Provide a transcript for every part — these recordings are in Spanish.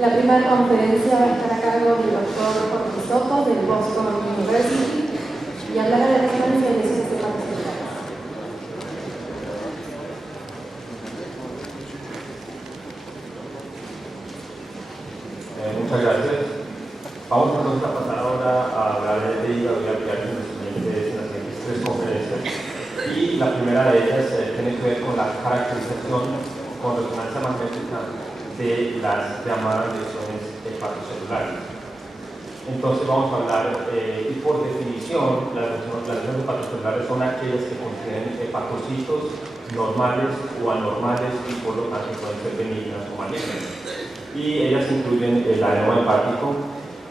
La primera conferencia va a estar a cargo del doctor Jorge Soto del Boston University y hablará de resonancia de lesiones hepatocelulares. Muchas gracias. Vamos entonces a pasar ahora a hablar de hígado y arterial en las siguientes tres conferencias. Y la primera de ellas tiene que ver con la caracterización con resonancia magnética de las llamadas lesiones hepatocelulares. Entonces vamos a hablar, y por definición, las lesiones hepatocelulares son aquellas que contienen hepatocitos normales o anormales y por lo tanto pueden ser benignas o malignas. Y ellas incluyen el adenoma hepático,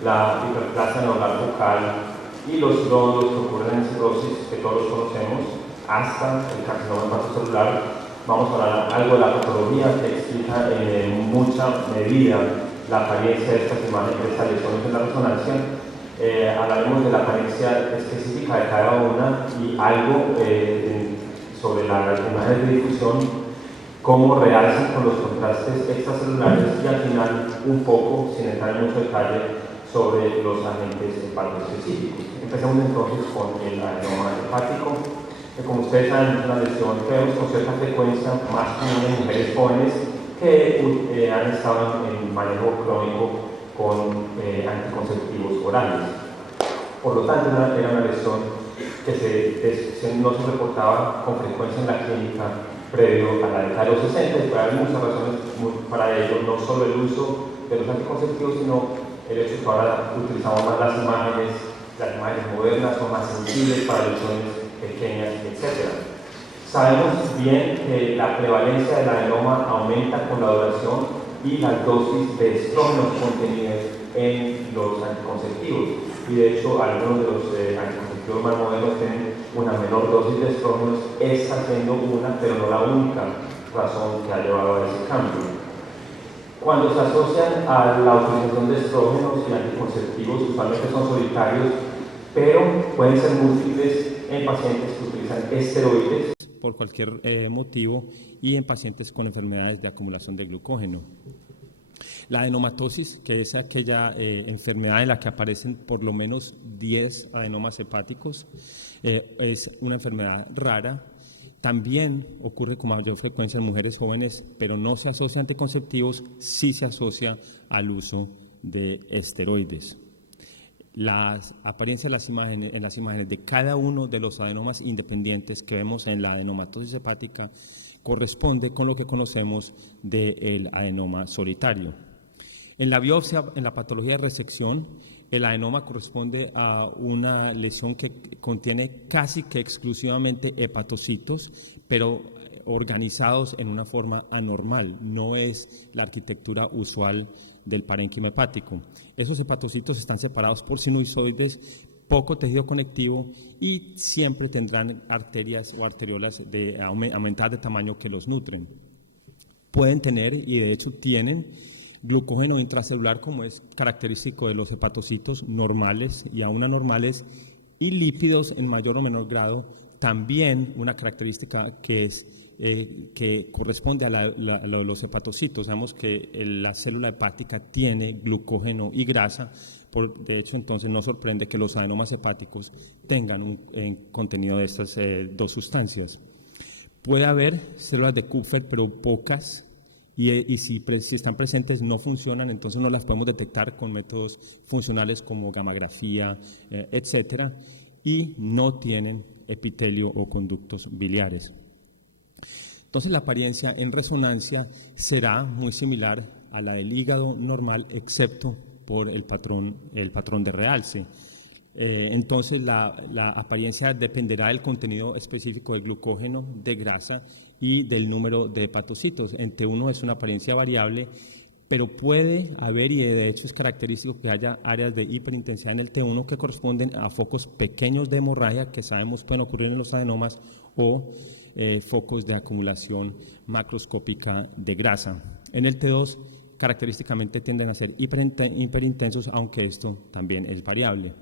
la hiperplasia anular focal y los nódulos que ocurren en cirrosis, que todos conocemos, hasta el carcinoma hepatocelular. Vamos a hablar algo de la patología que explica en mucha medida la apariencia de estas imágenes, de estas lesiones en la resonancia. Hablaremos de la apariencia específica de cada una y algo sobre las imágenes de difusión, cómo realzan con los contrastes extracelulares y al final un poco, sin entrar en mucho detalle, sobre los agentes hepatoespecíficos. Empecemos entonces con el adenoma hepático, que como ustedes saben es una lesión que vemos con cierta frecuencia más común en mujeres jóvenes que han estado en manejo crónico con anticonceptivos orales. Por lo tanto, era una lesión que no se reportaba con frecuencia en la clínica previo a la década de los 60 y puede haber muchas razones para ello, no solo el uso de los anticonceptivos, sino el hecho de que ahora utilizamos más las imágenes modernas son más sensibles para lesiones pequeñas, etc. Sabemos bien que la prevalencia del adenoma aumenta con la duración y las dosis de estrógenos contenidas en los anticonceptivos. Y de hecho, algunos de los anticonceptivos más modernos tienen una menor dosis de estrógenos, esta siendo una, pero no la única razón que ha llevado a ese cambio. Cuando se asocian a la utilización de estrógenos y anticonceptivos, usualmente son solitarios, pero pueden ser múltiples en pacientes que utilizan esteroides por cualquier motivo y en pacientes con enfermedades de acumulación de glucógeno. La adenomatosis, que es aquella enfermedad en la que aparecen por lo menos 10 adenomas hepáticos, es una enfermedad rara. También ocurre con mayor frecuencia en mujeres jóvenes, pero no se asocia a anticonceptivos, sí se asocia al uso de esteroides. La apariencia en las imágenes de cada uno de los adenomas independientes que vemos en la adenomatosis hepática corresponde con lo que conocemos del adenoma solitario. En la biopsia, en la patología de resección, el adenoma corresponde a una lesión que contiene casi que exclusivamente hepatocitos, pero organizados en una forma anormal, no es la arquitectura usual del parénquima hepático. Esos hepatocitos están separados por sinusoides, poco tejido conectivo y siempre tendrán arterias o arteriolas aumentadas de tamaño que los nutren. Pueden tener, y de hecho tienen, glucógeno intracelular, como es característico de los hepatocitos normales y aún anormales, y lípidos en mayor o menor grado, también una característica que corresponde a los hepatocitos. Sabemos que la célula hepática tiene glucógeno y grasa, de hecho entonces no sorprende que los adenomas hepáticos tengan un contenido de estas dos sustancias. Puede haber células de Kupffer, pero pocas, y si están presentes no funcionan, entonces no las podemos detectar con métodos funcionales como gammagrafía, etcétera, y no tienen epitelio o conductos biliares. Entonces la apariencia en resonancia será muy similar a la del hígado normal, excepto por el patrón de realce. Entonces la apariencia dependerá del contenido específico del glucógeno, de grasa y del número de hepatocitos. En T1 es una apariencia variable, pero puede haber, y de hecho es característico que haya áreas de hiperintensidad en el T1 que corresponden a focos pequeños de hemorragia que sabemos pueden ocurrir en los adenomas o focos de acumulación macroscópica de grasa. En el T2 característicamente tienden a ser hiperintensos, aunque esto también es variable.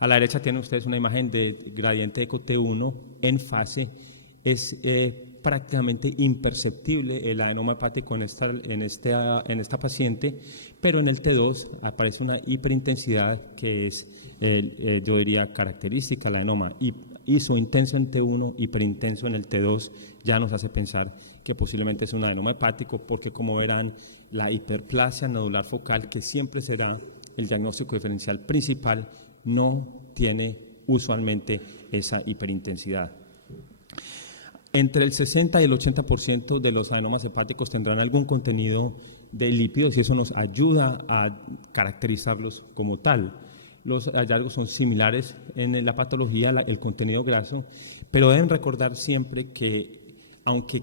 A la derecha tienen ustedes una imagen de gradiente eco T1 en fase. Es prácticamente imperceptible el adenoma hepático en esta paciente, pero en el T2 aparece una hiperintensidad que es, yo diría, característica del adenoma. Isointenso en T1, hiperintenso en el T2, ya nos hace pensar que posiblemente es un adenoma hepático, porque como verán, la hiperplasia nodular focal, que siempre será el diagnóstico diferencial principal, no tiene usualmente esa hiperintensidad. Entre el 60 y el 80% de los adenomas hepáticos tendrán algún contenido de lípidos y eso nos ayuda a caracterizarlos como tal. Los hallazgos son similares en la patología, el contenido graso, pero deben recordar siempre que aunque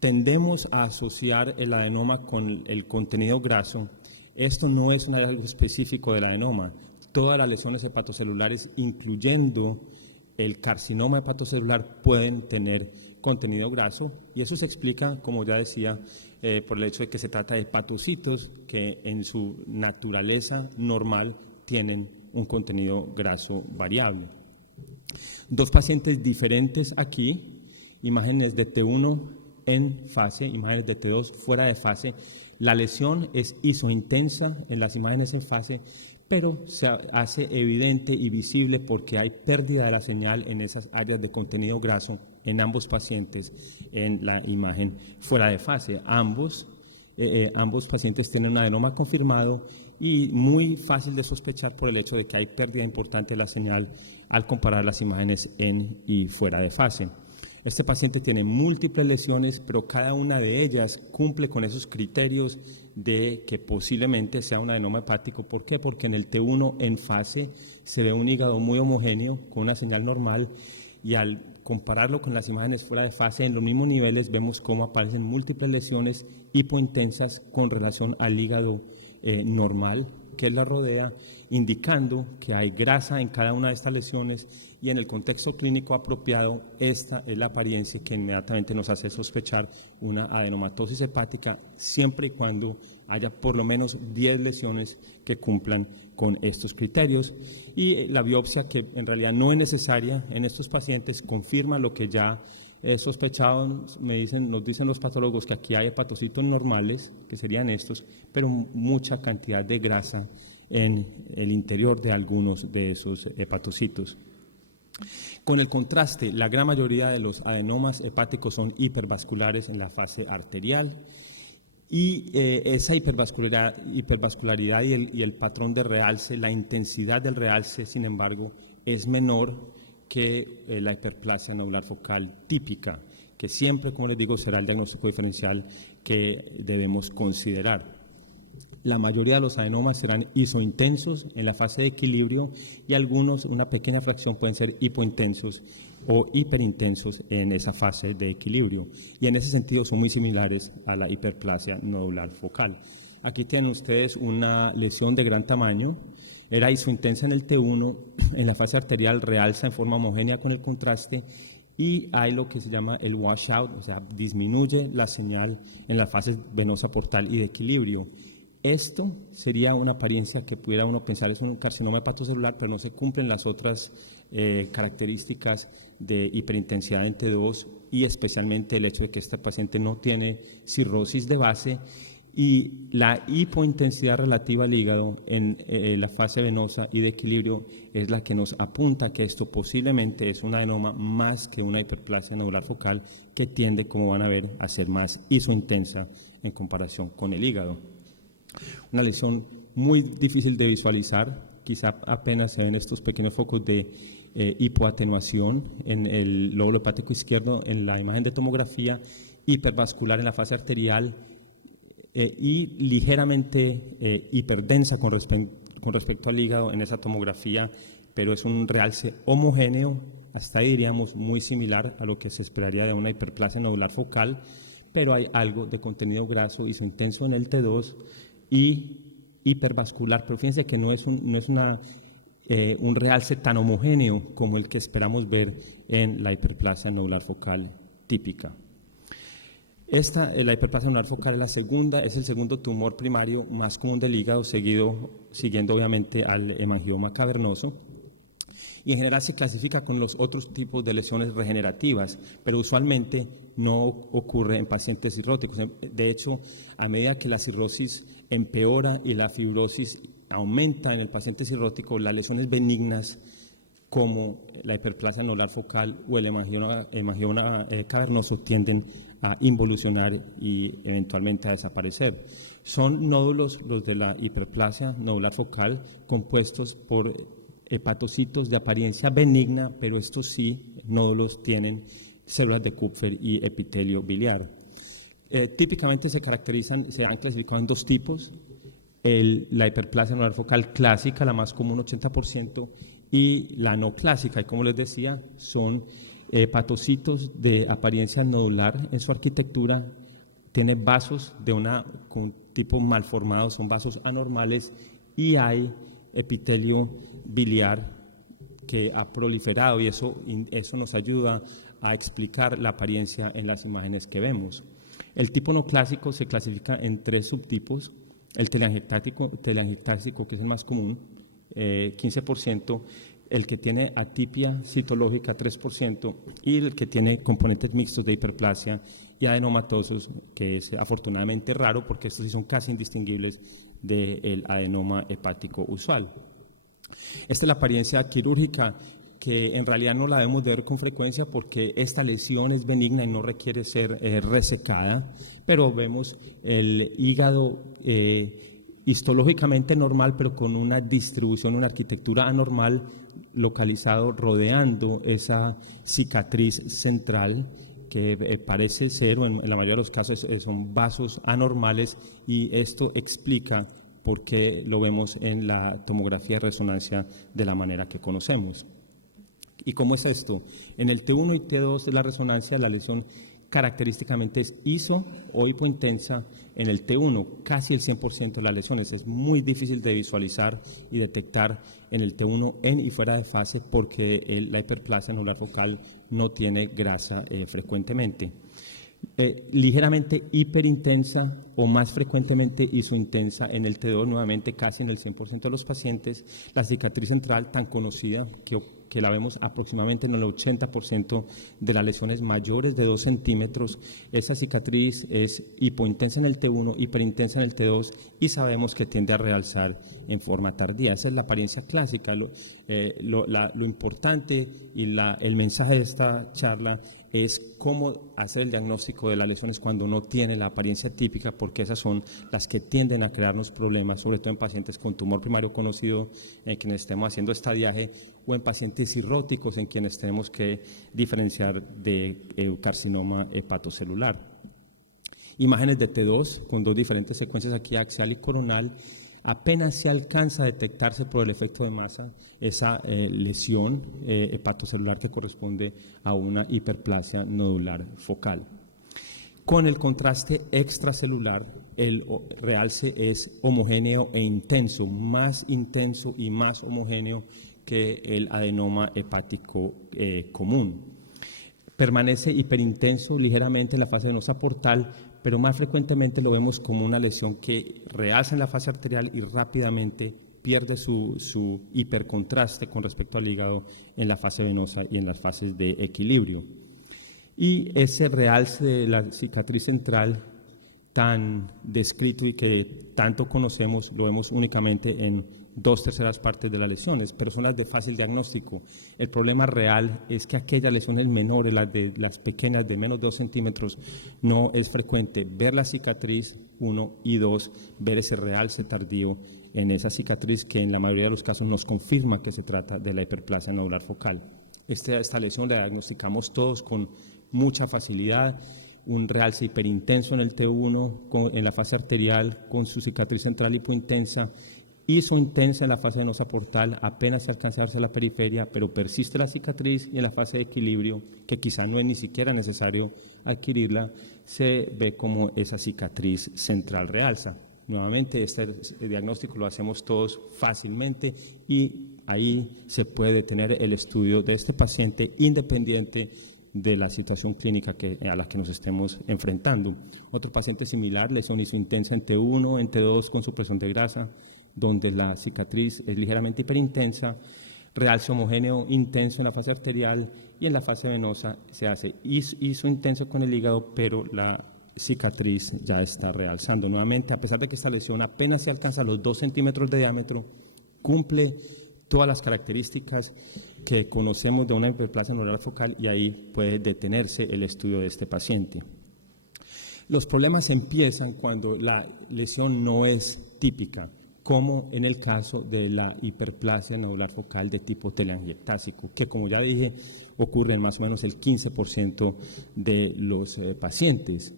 tendemos a asociar el adenoma con el contenido graso, esto no es un hallazgo específico del adenoma. Todas las lesiones hepatocelulares, incluyendo el carcinoma hepatocelular, pueden tener contenido graso, y eso se explica, como ya decía, por el hecho de que se trata de hepatocitos que en su naturaleza normal tienen un contenido graso variable. Dos pacientes diferentes aquí, imágenes de T1 en fase, imágenes de T2 fuera de fase. La lesión es isointensa en las imágenes en fase, pero se hace evidente y visible porque hay pérdida de la señal en esas áreas de contenido graso en ambos pacientes en la imagen fuera de fase. Ambos pacientes tienen un adenoma confirmado y muy fácil de sospechar por el hecho de que hay pérdida importante de la señal al comparar las imágenes en y fuera de fase. Este paciente tiene múltiples lesiones, pero cada una de ellas cumple con esos criterios de que posiblemente sea un adenoma hepático. ¿Por qué? Porque en el T1 en fase se ve un hígado muy homogéneo con una señal normal, y al compararlo con las imágenes fuera de fase en los mismos niveles vemos cómo aparecen múltiples lesiones hipointensas con relación al hígado normal que la rodea, indicando que hay grasa en cada una de estas lesiones, y en el contexto clínico apropiado esta es la apariencia que inmediatamente nos hace sospechar una adenomatosis hepática, siempre y cuando haya por lo menos 10 lesiones que cumplan con estos criterios. Y la biopsia, que en realidad no es necesaria en estos pacientes, confirma lo que ya sospechaban. Nos dicen los patólogos que aquí hay hepatocitos normales, que serían estos, pero mucha cantidad de grasa en el interior de algunos de esos hepatocitos. Con el contraste, la gran mayoría de los adenomas hepáticos son hipervasculares en la fase arterial, y esa hipervascularidad y el patrón de realce, la intensidad del realce, sin embargo, es menor que la hiperplasia nodular focal típica, que siempre, como les digo, será el diagnóstico diferencial que debemos considerar. La mayoría de los adenomas serán isointensos en la fase de equilibrio, y algunos, una pequeña fracción, pueden ser hipointensos o hiperintensos en esa fase de equilibrio, y en ese sentido son muy similares a la hiperplasia nodular focal. Aquí tienen ustedes una lesión de gran tamaño. Era isointensa en el T1, en la fase arterial realza en forma homogénea con el contraste, y hay lo que se llama el washout, o sea, disminuye la señal en la fase venosa portal y de equilibrio. Esto sería una apariencia que pudiera uno pensar es un carcinoma hepatocelular, pero no se cumplen las otras características de hiperintensidad en T2, y especialmente el hecho de que este paciente no tiene cirrosis de base, y la hipointensidad relativa al hígado en la fase venosa y de equilibrio es la que nos apunta que esto posiblemente es un adenoma más que una hiperplasia nodular focal, que tiende, como van a ver, a ser más isointensa en comparación con el hígado. Una lesión muy difícil de visualizar, quizá apenas se ven estos pequeños focos de hipoatenuación en el lóbulo hepático izquierdo en la imagen de tomografía, hipervascular en la fase arterial, y ligeramente hiperdensa con respecto al hígado en esa tomografía, pero es un realce homogéneo, hasta ahí diríamos muy similar a lo que se esperaría de una hiperplasia nodular focal, pero hay algo de contenido graso isointenso en el T2 y hipervascular, pero fíjense que no es un realce tan homogéneo como el que esperamos ver en la hiperplasia nodular focal típica. La hiperplasia nodular focal es el segundo tumor primario más común del hígado, siguiendo obviamente al hemangioma cavernoso, y en general se clasifica con los otros tipos de lesiones regenerativas, pero usualmente no ocurre en pacientes cirróticos. De hecho, a medida que la cirrosis empeora y la fibrosis aumenta en el paciente cirrótico, las lesiones benignas como la hiperplasia anular focal o el hemangioma cavernoso tienden a involucionar y eventualmente a desaparecer. Son nódulos, los de la hiperplasia nodular focal, compuestos por hepatocitos de apariencia benigna, pero estos sí, nódulos, tienen células de Kupffer y epitelio biliar. Típicamente se han clasificado en dos tipos: la hiperplasia anular focal clásica, la más común, 80%, y la no clásica, y como les decía, son hepatocitos de apariencia nodular en su arquitectura, tiene vasos con tipo malformado, son vasos anormales, y hay epitelio biliar que ha proliferado, y eso nos ayuda a explicar la apariencia en las imágenes que vemos. El tipo no clásico se clasifica en tres subtipos: el telangiectásico, que es el más común, 15%, el que tiene atipia citológica, 3%, y el que tiene componentes mixtos de hiperplasia y adenomatosos, que es afortunadamente raro porque estos sí son casi indistinguibles del adenoma hepático usual. Esta es la apariencia quirúrgica, que en realidad no la debemos de ver con frecuencia porque esta lesión es benigna y no requiere ser resecada, pero vemos el hígado histológicamente normal, pero con una distribución, una arquitectura anormal, localizado rodeando esa cicatriz central, que parece ser, o en la mayoría de los casos son vasos anormales, y esto explica por qué lo vemos en la tomografía de resonancia de la manera que conocemos. ¿Y cómo es esto? En el T1 y T2 de la resonancia, la lesión característicamente es iso o hipointensa. En el T1, casi el 100% de las lesiones. Es muy difícil de visualizar y detectar en el T1 en y fuera de fase porque la hiperplasia anular focal no tiene grasa frecuentemente. Ligeramente hiperintensa o más frecuentemente isointensa en el T2, nuevamente casi en el 100% de los pacientes. La cicatriz central, tan conocida que la vemos aproximadamente en el 80% de las lesiones mayores de 2 centímetros. Esa cicatriz es hipointensa en el T1, hiperintensa en el T2, y sabemos que tiende a realzar en forma tardía. Esa es la apariencia clásica. Lo importante y el mensaje de esta charla es cómo hacer el diagnóstico de las lesiones cuando no tiene la apariencia típica, porque esas son las que tienden a crearnos problemas, sobre todo en pacientes con tumor primario conocido, en quienes estemos haciendo estadiaje, o en pacientes cirróticos, en quienes tenemos que diferenciar de carcinoma hepatocelular. Imágenes de T2 con dos diferentes secuencias aquí, axial y coronal. Apenas se alcanza a detectarse por el efecto de masa esa lesión hepatocelular que corresponde a una hiperplasia nodular focal. Con el contraste extracelular, el realce es homogéneo e intenso y más homogéneo que el adenoma hepático común. Permanece hiperintenso ligeramente en la fase venosa portal, pero más frecuentemente lo vemos como una lesión que realza en la fase arterial y rápidamente pierde su hipercontraste con respecto al hígado en la fase venosa y en las fases de equilibrio. Y ese realce de la cicatriz central tan descrito y que tanto conocemos, lo vemos únicamente en 2/3 partes de las lesiones, personas de fácil diagnóstico. El problema real es que aquellas lesiones menores, las pequeñas de menos de 2 centímetros, no es frecuente ver la cicatriz, 1, y 2, ver ese realce tardío en esa cicatriz que en la mayoría de los casos nos confirma que se trata de la hiperplasia nodular focal. Esta lesión la diagnosticamos todos con mucha facilidad. Un realce hiperintenso en el T1, en la fase arterial, con su cicatriz central hipointensa, isointensa en la fase venosa portal, apenas alcanzarse a la periferia, pero persiste la cicatriz, y en la fase de equilibrio, que quizá no es ni siquiera necesario adquirirla, se ve como esa cicatriz central realza. Nuevamente, este diagnóstico lo hacemos todos fácilmente y ahí se puede tener el estudio de este paciente independiente de la situación clínica a la que nos estemos enfrentando. Otro paciente similar, lesión isointensa en T1, en T2 con supresión de grasa, donde la cicatriz es ligeramente hiperintensa, realce homogéneo intenso en la fase arterial y en la fase venosa se hace ISO intenso con el hígado, pero la cicatriz ya está realzando. Nuevamente, a pesar de que esta lesión apenas se alcanza los 2 centímetros de diámetro, cumple todas las características que conocemos de una hiperplasia anular focal y ahí puede detenerse el estudio de este paciente. Los problemas empiezan cuando la lesión no es típica, como en el caso de la hiperplasia nodular focal de tipo telangiectásico, que como ya dije, ocurre en más o menos el 15% de los pacientes.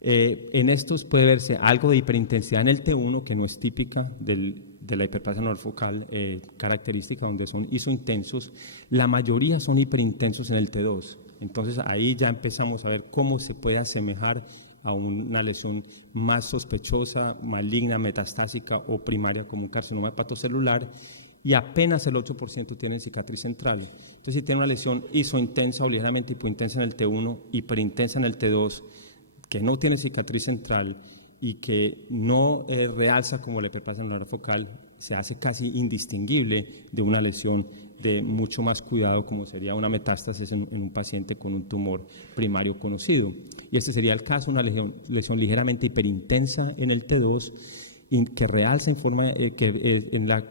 En estos puede verse algo de hiperintensidad en el T1, que no es típica de la hiperplasia nodular focal característica, donde son isointensos. La mayoría son hiperintensos en el T2. Entonces ahí ya empezamos a ver cómo se puede asemejar a una lesión más sospechosa, maligna, metastásica o primaria como un carcinoma hepatocelular, y apenas el 8% tienen cicatriz central. Entonces, si tiene una lesión isointensa o ligeramente hipointensa en el T1, hiperintensa en el T2, que no tiene cicatriz central y que no realza como la hiperplasia anular focal, se hace casi indistinguible de una lesión de mucho más cuidado, como sería una metástasis en un paciente con un tumor primario conocido. Y este sería el caso, una lesión ligeramente hiperintensa en el T2, que realza en forma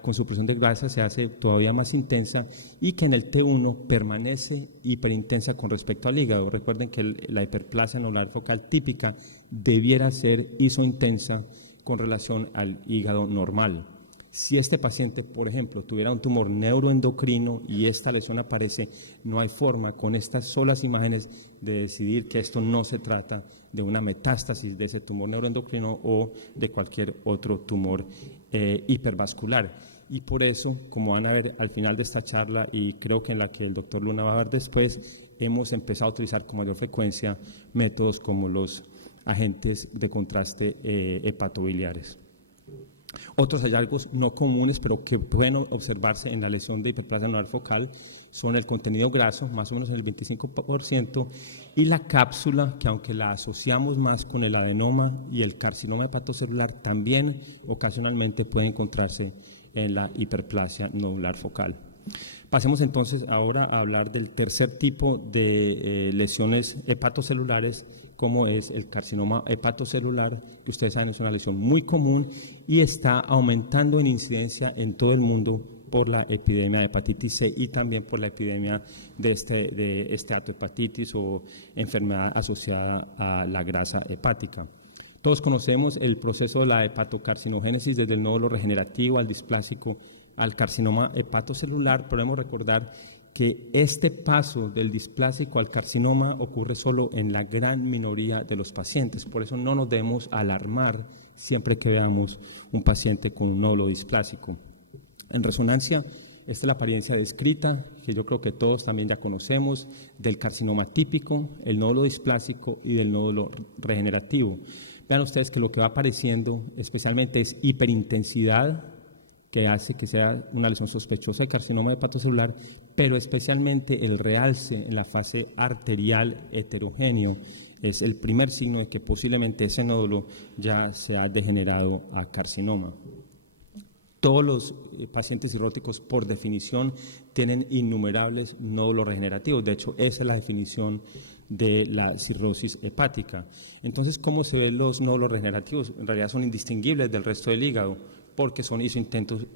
con supresión de grasa se hace todavía más intensa, y que en el T1 permanece hiperintensa con respecto al hígado. Recuerden que la hiperplasia anular focal típica debiera ser isointensa con relación al hígado normal. Si este paciente, por ejemplo, tuviera un tumor neuroendocrino y esta lesión aparece, no hay forma con estas solas imágenes de decidir que esto no se trata de una metástasis de ese tumor neuroendocrino o de cualquier otro tumor hipervascular. Y por eso, como van a ver al final de esta charla, y creo que en la que el doctor Luna va a ver después, hemos empezado a utilizar con mayor frecuencia métodos como los agentes de contraste hepatobiliares. Otros hallazgos no comunes, pero que pueden observarse en la lesión de hiperplasia anular focal, son el contenido graso, más o menos en el 25%, y la cápsula, que aunque la asociamos más con el adenoma y el carcinoma hepatocelular, también ocasionalmente puede encontrarse en la hiperplasia nodular focal. Pasemos entonces ahora a hablar del tercer tipo de lesiones hepatocelulares, como es el carcinoma hepatocelular, que ustedes saben es una lesión muy común y está aumentando en incidencia en todo el mundo por la epidemia de hepatitis C y también por la epidemia de esteatohepatitis o enfermedad asociada a la grasa hepática. Todos conocemos el proceso de la hepatocarcinogénesis desde el nódulo regenerativo al displásico al carcinoma hepatocelular. Podemos recordar que este paso del displásico al carcinoma ocurre solo en la gran minoría de los pacientes. Por eso no nos debemos alarmar siempre que veamos un paciente con un nódulo displásico. En resonancia, esta es la apariencia descrita, que yo creo que todos también ya conocemos, del carcinoma típico, el nódulo displásico y del nódulo regenerativo. Vean ustedes que lo que va apareciendo especialmente es hiperintensidad, que hace que sea una lesión sospechosa de carcinoma hepatocelular, pero especialmente el realce en la fase arterial heterogéneo es el primer signo de que posiblemente ese nódulo ya se ha degenerado a carcinoma. Todos los pacientes cirróticos, por definición, tienen innumerables nódulos regenerativos. De hecho, esa es la definición de la cirrosis hepática. Entonces, ¿cómo se ven los nódulos regenerativos? En realidad son indistinguibles del resto del hígado, porque son isointensos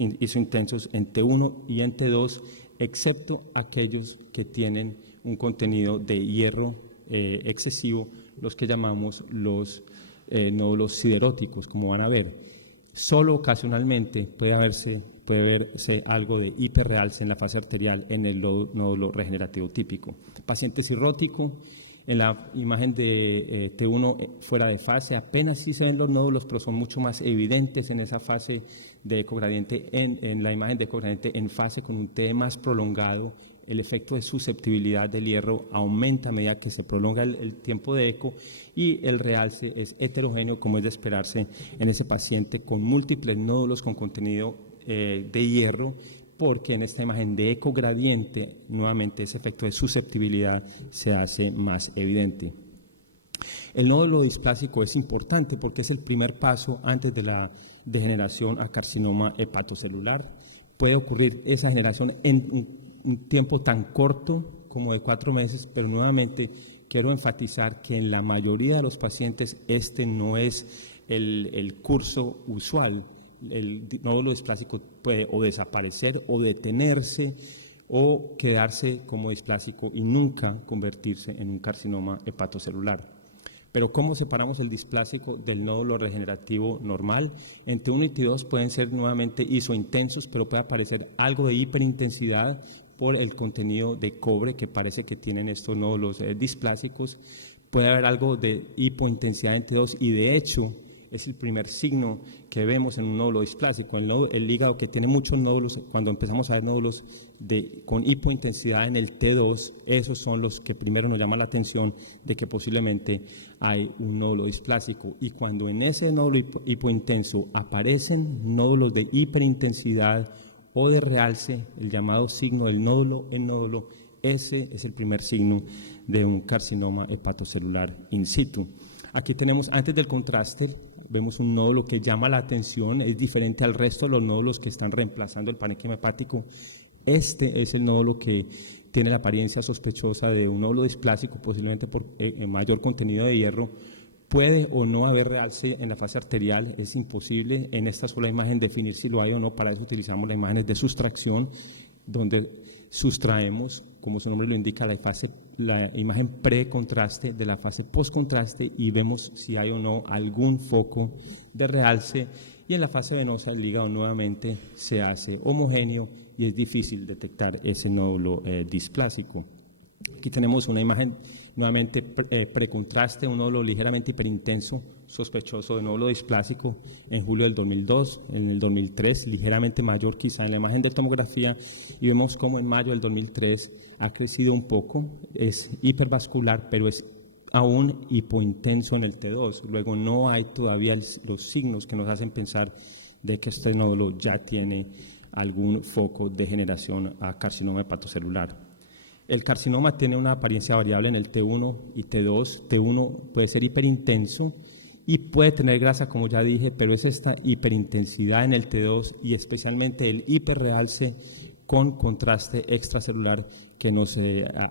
en T1 y en T2, excepto aquellos que tienen un contenido de hierro excesivo, los que llamamos los nódulos sideróticos, como van a ver. Solo ocasionalmente puede verse algo de hiperrealce en la fase arterial en el nódulo regenerativo típico. Paciente cirrótico, en la imagen de T1 fuera de fase, apenas sí se ven los nódulos, pero son mucho más evidentes en esa fase de ecogradiente, en la imagen de ecogradiente en fase con un T más prolongado. El efecto de susceptibilidad del hierro aumenta a medida que se prolonga el tiempo de eco, y el realce es heterogéneo, como es de esperarse en ese paciente con múltiples nódulos con contenido de hierro, porque en esta imagen de ecogradiente, nuevamente ese efecto de susceptibilidad se hace más evidente. El nódulo displásico es importante porque es el primer paso antes de la degeneración a carcinoma hepatocelular, puede ocurrir esa generación en un tiempo tan corto como de 4 meses, pero nuevamente quiero enfatizar que en la mayoría de los pacientes este no es el curso usual. El nódulo displásico puede o desaparecer o detenerse o quedarse como displásico y nunca convertirse en un carcinoma hepatocelular. Pero ¿cómo separamos el displásico del nódulo regenerativo normal? En T1 y T2 pueden ser nuevamente isointensos, pero puede aparecer algo de hiperintensidad por el contenido de cobre que parece que tienen estos nódulos displásicos. Puede haber algo de hipointensidad en T2 y de hecho es el primer signo que vemos en un nódulo displásico. El hígado que tiene muchos nódulos, cuando empezamos a ver nódulos con hipointensidad en el T2, esos son los que primero nos llaman la atención de que posiblemente hay un nódulo displásico. Y cuando en ese nódulo hipointenso aparecen nódulos de hiperintensidad o de realce, el llamado signo del nódulo en nódulo, ese es el primer signo de un carcinoma hepatocelular in situ. Aquí tenemos, antes del contraste, vemos un nódulo que llama la atención, es diferente al resto de los nódulos que están reemplazando el parénquima hepático. Este es el nódulo que tiene la apariencia sospechosa de un nódulo displásico, posiblemente por mayor contenido de hierro. Puede o no haber realce en la fase arterial, es imposible en esta sola imagen definir si lo hay o no. Para eso utilizamos las imágenes de sustracción, donde sustraemos, como su nombre lo indica, la imagen pre-contraste de la fase post-contraste y vemos si hay o no algún foco de realce. Y en la fase venosa el hígado nuevamente se hace homogéneo y es difícil detectar ese nódulo displásico. Aquí tenemos una imagen nuevamente precontraste, un nódulo ligeramente hiperintenso, sospechoso de nódulo displásico en julio del 2002, en el 2003, ligeramente mayor quizá en la imagen de tomografía, y vemos como en mayo del 2003 ha crecido un poco, es hipervascular, pero es aún hipointenso en el T2. Luego no hay todavía los signos que nos hacen pensar de que este nódulo ya tiene algún foco de generación a carcinoma hepatocelular. El carcinoma tiene una apariencia variable en el T1 y T2. T1 puede ser hiperintenso y puede tener grasa, como ya dije, pero es esta hiperintensidad en el T2 y especialmente el hiperrealce con contraste extracelular que nos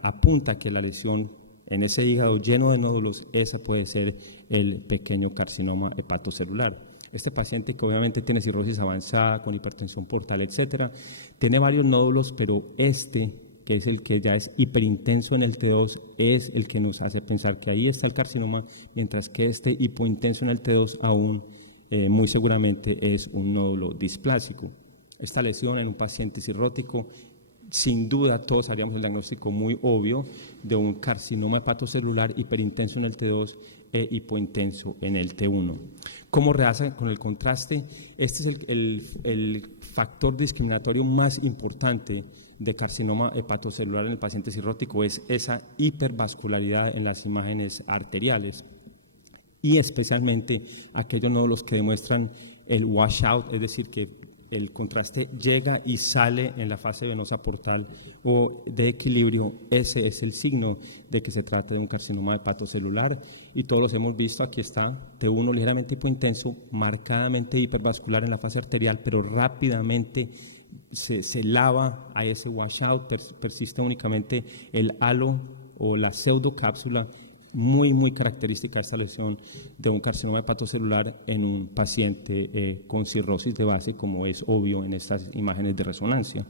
apunta que la lesión en ese hígado lleno de nódulos, esa puede ser el pequeño carcinoma hepatocelular. Este paciente que obviamente tiene cirrosis avanzada, con hipertensión portal, etcétera, tiene varios nódulos, pero que es el que ya es hiperintenso en el T2, es el que nos hace pensar que ahí está el carcinoma, mientras que este hipointenso en el T2 aún muy seguramente es un nódulo displásico. Esta lesión en un paciente cirrótico, sin duda todos haríamos el diagnóstico muy obvio de un carcinoma hepatocelular hiperintenso en el T2 e hipointenso en el T1. ¿Cómo realza con el contraste? Este es el factor discriminatorio más importante de carcinoma hepatocelular en el paciente cirrótico, es esa hipervascularidad en las imágenes arteriales y especialmente aquellos nódulos que demuestran el washout, es decir, que el contraste llega y sale en la fase venosa portal o de equilibrio. Ese es el signo de que se trata de un carcinoma hepatocelular y todos los hemos visto. Aquí está T1 ligeramente hipointenso, marcadamente hipervascular en la fase arterial, pero rápidamente se lava a ese washout, persiste únicamente el halo o la pseudocápsula, muy característica de esta lesión de un carcinoma hepatocelular en un paciente con cirrosis de base, como es obvio en estas imágenes de resonancia.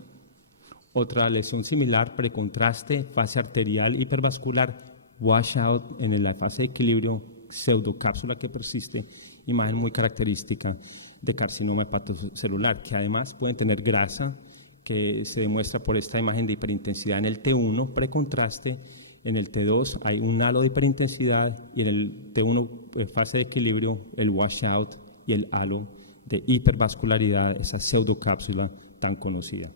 Otra lesión similar, precontraste, fase arterial hipervascular, washout en la fase de equilibrio, pseudocápsula que persiste, imagen muy característica de carcinoma hepatocelular, que además pueden tener grasa, que se demuestra por esta imagen de hiperintensidad en el T1, precontraste. En el T2 hay un halo de hiperintensidad y en el T1 fase de equilibrio el washout y el halo de hipervascularidad, esa pseudocápsula tan conocida.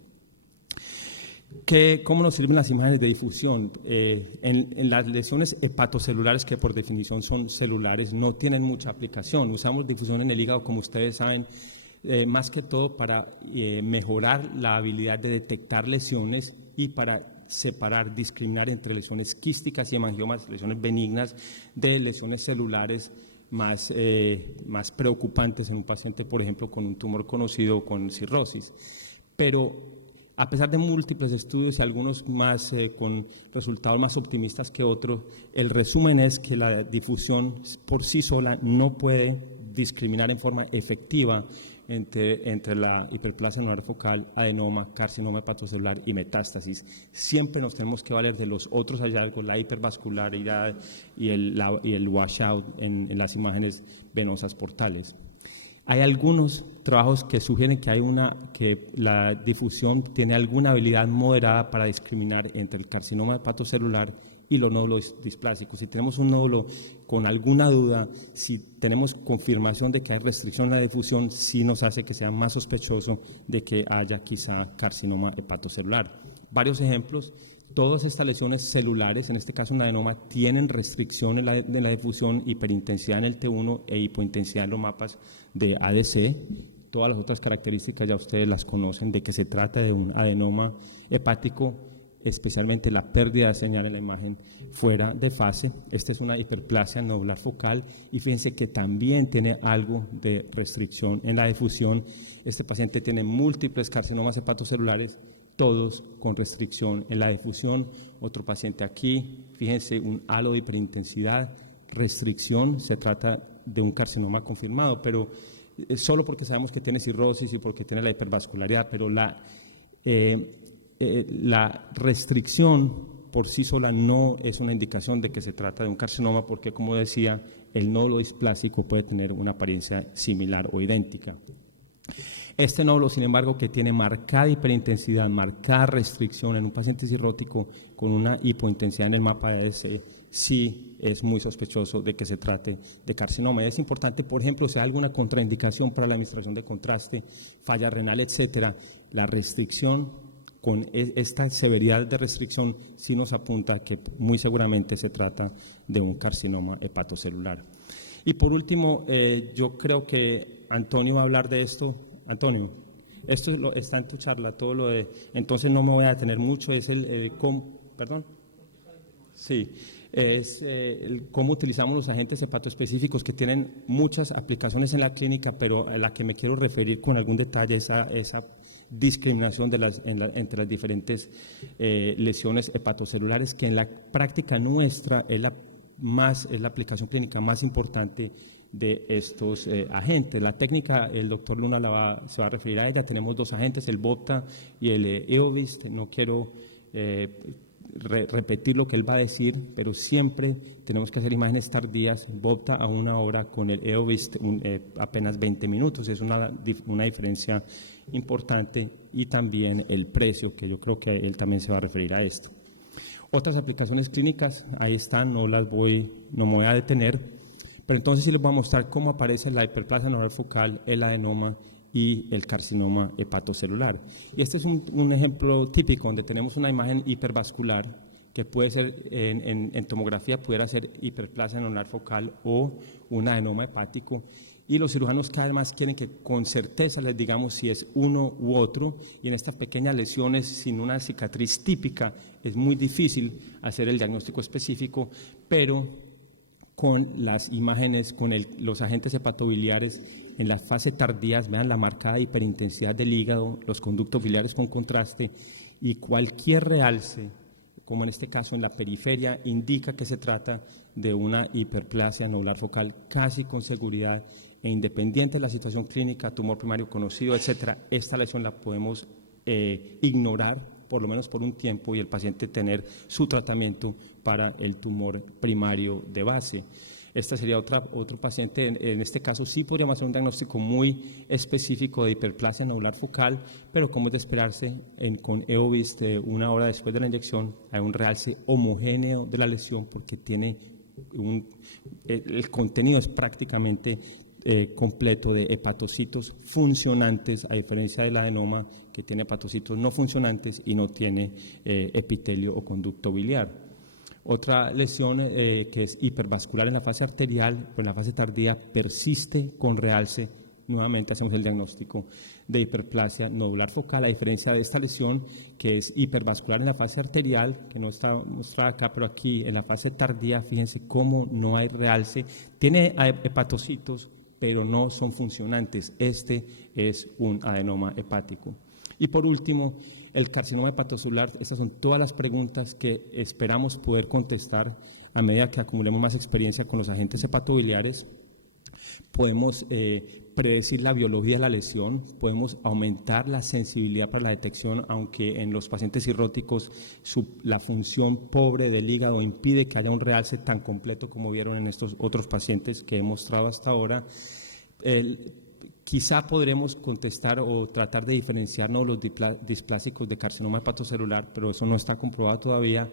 ¿Cómo nos sirven las imágenes de difusión? En las lesiones hepatocelulares, que por definición son celulares, no tienen mucha aplicación. Usamos difusión en el hígado, como ustedes saben, más que todo para mejorar la habilidad de detectar lesiones y para separar, discriminar entre lesiones quísticas y hemangiomas, lesiones benignas, de lesiones celulares más preocupantes en un paciente, por ejemplo, con un tumor conocido con cirrosis. pero a pesar de múltiples estudios y algunos más con resultados más optimistas que otros, el resumen es que la difusión por sí sola no puede discriminar en forma efectiva entre la hiperplasia anular focal, adenoma, carcinoma hepatocelular y metástasis. Siempre nos tenemos que valer de los otros hallazgos, la hipervascularidad y el washout en las imágenes venosas portales. Hay algunos trabajos que sugieren que la difusión tiene alguna habilidad moderada para discriminar entre el carcinoma hepatocelular y los nódulos displásicos. Si tenemos un nódulo con alguna duda, si tenemos confirmación de que hay restricción en la difusión, sí nos hace que sea más sospechoso de que haya quizá carcinoma hepatocelular. Varios ejemplos. Todas estas lesiones celulares, en este caso un adenoma, tienen restricción en la difusión, hiperintensidad en el T1 e hipointensidad en los mapas de ADC. Todas las otras características ya ustedes las conocen, de que se trata de un adenoma hepático, especialmente la pérdida de señal en la imagen fuera de fase. Esta es una hiperplasia nodular focal y fíjense que también tiene algo de restricción en la difusión. Este paciente tiene múltiples carcinomas hepatocelulares, todos con restricción en la difusión. Otro paciente aquí, fíjense, un halo de hiperintensidad, restricción, se trata de un carcinoma confirmado, pero solo porque sabemos que tiene cirrosis y porque tiene la hipervascularidad, pero la restricción por sí sola no es una indicación de que se trata de un carcinoma, porque, como decía, el nódulo displásico puede tener una apariencia similar o idéntica. Este nódulo, sin embargo, que tiene marcada hiperintensidad, marcada restricción en un paciente cirrótico con una hipointensidad en el mapa de ADC, sí es muy sospechoso de que se trate de carcinoma. Es importante, por ejemplo, si hay alguna contraindicación para la administración de contraste, falla renal, etcétera, la restricción con esta severidad de restricción sí nos apunta que muy seguramente se trata de un carcinoma hepatocelular. Y por último, yo creo que Antonio va a hablar de esto. Antonio, esto está en tu charla, todo lo de, entonces no me voy a detener mucho, es ¿perdón? Sí, es cómo utilizamos los agentes hepatoespecíficos que tienen muchas aplicaciones en la clínica, pero a la que me quiero referir con algún detalle es a esa discriminación entre las diferentes lesiones hepatocelulares, que en la práctica nuestra es la aplicación clínica más importante de estos agentes. La técnica, el doctor Luna se va a referir a ella. Tenemos dos agentes, el BOPTA y el EOVIST. No quiero repetir lo que él va a decir, pero siempre tenemos que hacer imágenes tardías, BOPTA a 1 hora, con el EOVIST apenas 20 minutos. Es una diferencia importante, y también el precio, que yo creo que él también se va a referir a esto. Otras aplicaciones clínicas, ahí están, no me voy a detener. Pero entonces sí les voy a mostrar cómo aparece la hiperplasia anular focal, el adenoma y el carcinoma hepatocelular. Y este es un ejemplo típico donde tenemos una imagen hipervascular que puede ser, en tomografía pudiera ser hiperplasia anular focal o un adenoma hepático. Y los cirujanos cada vez más quieren que con certeza les digamos si es uno u otro, y en estas pequeñas lesiones sin una cicatriz típica es muy difícil hacer el diagnóstico específico, pero con las imágenes, con los agentes hepatobiliares en la fase tardía, vean la marcada hiperintensidad del hígado, los conductos biliares con contraste, y cualquier realce, como en este caso en la periferia, indica que se trata de una hiperplasia nodular focal casi con seguridad, e independiente de la situación clínica, tumor primario conocido, etcétera, esta lesión la podemos ignorar por lo menos por un tiempo, y el paciente tener su tratamiento para el tumor primario de base. Esta sería otro paciente, en este caso sí podríamos hacer un diagnóstico muy específico de hiperplasia nodular focal, pero como es de esperarse, con EOVIST 1 hora después de la inyección hay un realce homogéneo de la lesión, porque tiene el contenido es prácticamente completo de hepatocitos funcionantes, a diferencia del adenoma que tiene hepatocitos no funcionantes y no tiene epitelio o conducto biliar. Otra lesión que es hipervascular en la fase arterial, pero en la fase tardía persiste con realce. Nuevamente hacemos el diagnóstico de hiperplasia nodular focal, a diferencia de esta lesión que es hipervascular en la fase arterial, que no está mostrada acá, pero aquí en la fase tardía, fíjense cómo no hay realce, tiene hepatocitos, pero no son funcionantes. Este es un adenoma hepático. Y por último, el carcinoma hepatocelular. Estas son todas las preguntas que esperamos poder contestar a medida que acumulemos más experiencia con los agentes hepatobiliares. Podemos predecir la biología de la lesión, podemos aumentar la sensibilidad para la detección, aunque en los pacientes cirróticos la función pobre del hígado impide que haya un realce tan completo como vieron en estos otros pacientes que he mostrado hasta ahora. Quizá podremos contestar o tratar de diferenciarnos los displásicos de carcinoma hepatocelular, pero eso no está comprobado todavía.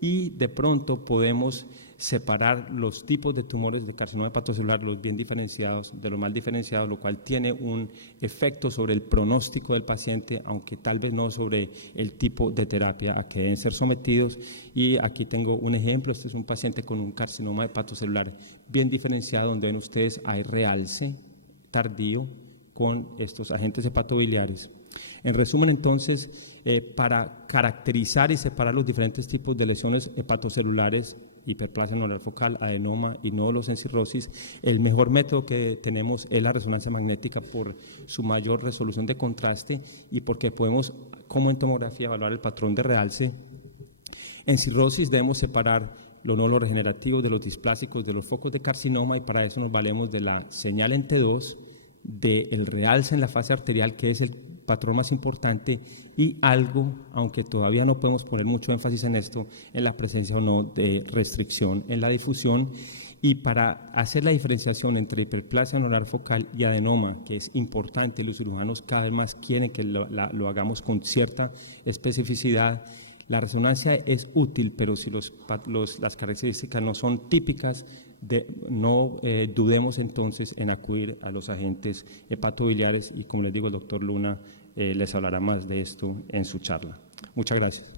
Y de pronto podemos separar los tipos de tumores de carcinoma hepatocelular, los bien diferenciados de los mal diferenciados, lo cual tiene un efecto sobre el pronóstico del paciente, aunque tal vez no sobre el tipo de terapia a que deben ser sometidos. Y aquí tengo un ejemplo. Este es un paciente con un carcinoma hepatocelular bien diferenciado, donde ven ustedes hay realce tardío con estos agentes hepatobiliares. En resumen, entonces, para caracterizar y separar los diferentes tipos de lesiones hepatocelulares, hiperplasia anular focal, adenoma y nódulos en cirrosis, el mejor método que tenemos es la resonancia magnética por su mayor resolución de contraste y porque podemos, como en tomografía, evaluar el patrón de realce. En cirrosis debemos separar los nódulos regenerativos de los displásicos, de los focos de carcinoma, y para eso nos valemos de la señal en T2, del realce en la fase arterial, que es el patrón más importante, y algo, aunque todavía no podemos poner mucho énfasis en esto, en la presencia o no de restricción en la difusión. Y para hacer la diferenciación entre hiperplasia anular focal y adenoma, que es importante, los cirujanos cada vez más quieren que lo hagamos con cierta especificidad. La resonancia es útil, pero si las características no son típicas, no dudemos entonces en acudir a los agentes hepatobiliares, y como les digo, el doctor Luna les hablará más de esto en su charla. Muchas gracias.